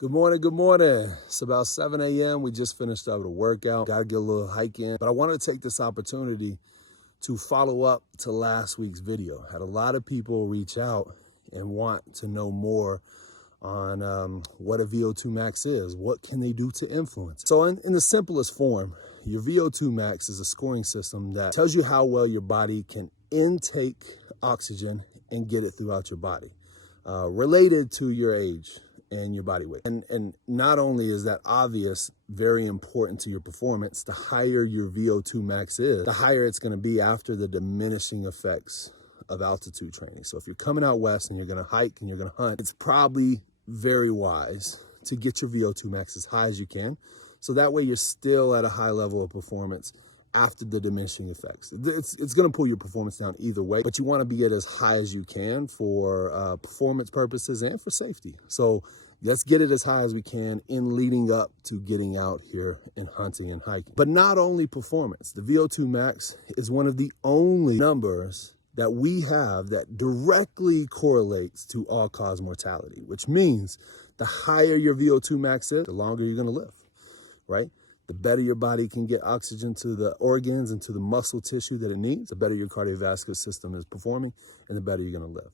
Good morning, good morning. It's about 7 a.m. We just finished up the workout. Got to get a little hike in. But I want to take this opportunity to follow up to last week's video. Had a lot of people reach out and want to know more on what a VO2 Max is. What can they do to influence? So in the simplest form, your VO2 Max is a scoring system that tells you how well your body can intake oxygen and get it throughout your body, related to your age and your body weight. And not only is that obvious, very important to your performance, the higher your VO2 max is, the higher it's gonna be after the diminishing effects of altitude training. So if you're coming out west and you're gonna hike and you're gonna hunt, it's probably very wise to get your VO2 max as high as you can. So that way you're still at a high level of performance after the diminishing effects. It's going to pull your performance down either way, but you want to be at as high as you can for performance purposes and for safety. So let's get it as high as we can in leading up to getting out here and hunting and hiking. But not only performance, the VO2 max is one of the only numbers that we have that directly correlates to all-cause mortality, which means the higher your VO2 max is, the longer you're going to live, right? The better your body can get oxygen to the organs and to the muscle tissue that it needs, the better your cardiovascular system is performing, and the better you're going to live.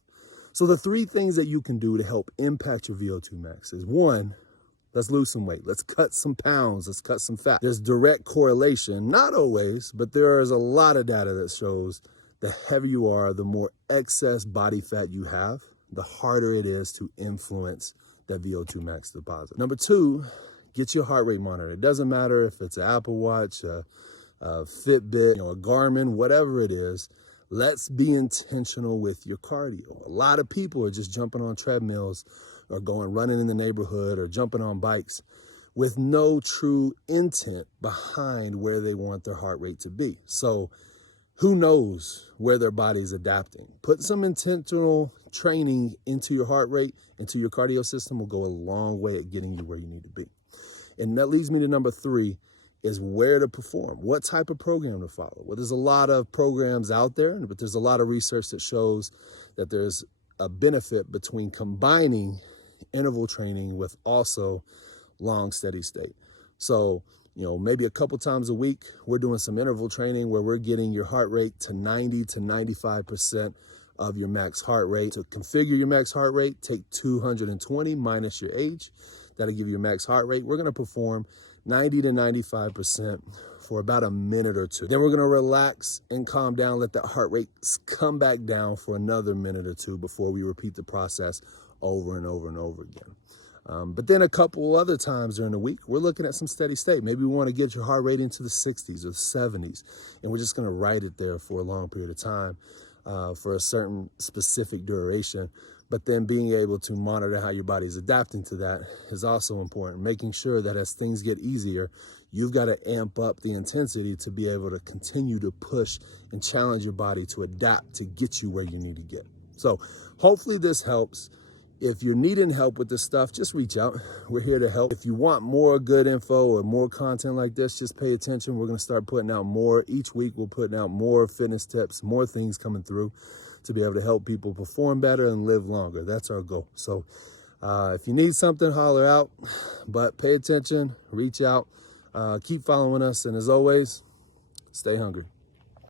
So the three things that you can do to help impact your VO2 max is, one, let's lose some weight. Let's cut some pounds. Let's cut some fat. There's direct correlation, not always, but there is a lot of data that shows the heavier you are, the more excess body fat you have, the harder it is to influence that VO2 max deposit. Number two, get your heart rate monitor. It doesn't matter if it's an Apple Watch, a Fitbit, a Garmin, whatever it is. Let's be intentional with your cardio. A lot of people are just jumping on treadmills or going running in the neighborhood or jumping on bikes with no true intent behind where they want their heart rate to be. So who knows where their body's adapting? Put some intentional training into your heart rate, into your cardio system will go a long way at getting you where you need to be. And that leads me to number three, is where to perform. What type of program to follow? Well, there's a lot of programs out there, but there's a lot of research that shows that there's a benefit between combining interval training with also long steady state. So, maybe a couple times a week, we're doing some interval training where we're getting your heart rate to 90 to 95% of your max heart rate. To configure your max heart rate, take 220 minus your age. That'll give you your max heart rate. We're going to perform 90 to 95% for about a minute or two. Then we're going to relax and calm down, let that heart rate come back down for another minute or two before we repeat the process over and over and over again. But then a couple other times during the week, we're looking at some steady state. Maybe we want to get your heart rate into the 60s or the 70s, and we're just going to ride it there for a long period of time for a certain specific duration. But then being able to monitor how your body's adapting to that is also important. Making sure that as things get easier, you've got to amp up the intensity to be able to continue to push and challenge your body to adapt to get you where you need to get. So hopefully this helps. If you're needing help with this stuff, just reach out. We're here to help. If you want more good info or more content like this, just pay attention. We're going to start putting out more. Each week we're putting out more fitness tips, more things coming through to be able to help people perform better and live longer. That's our goal. So if you need something, holler out, but pay attention, reach out, keep following us. And as always, stay hungry.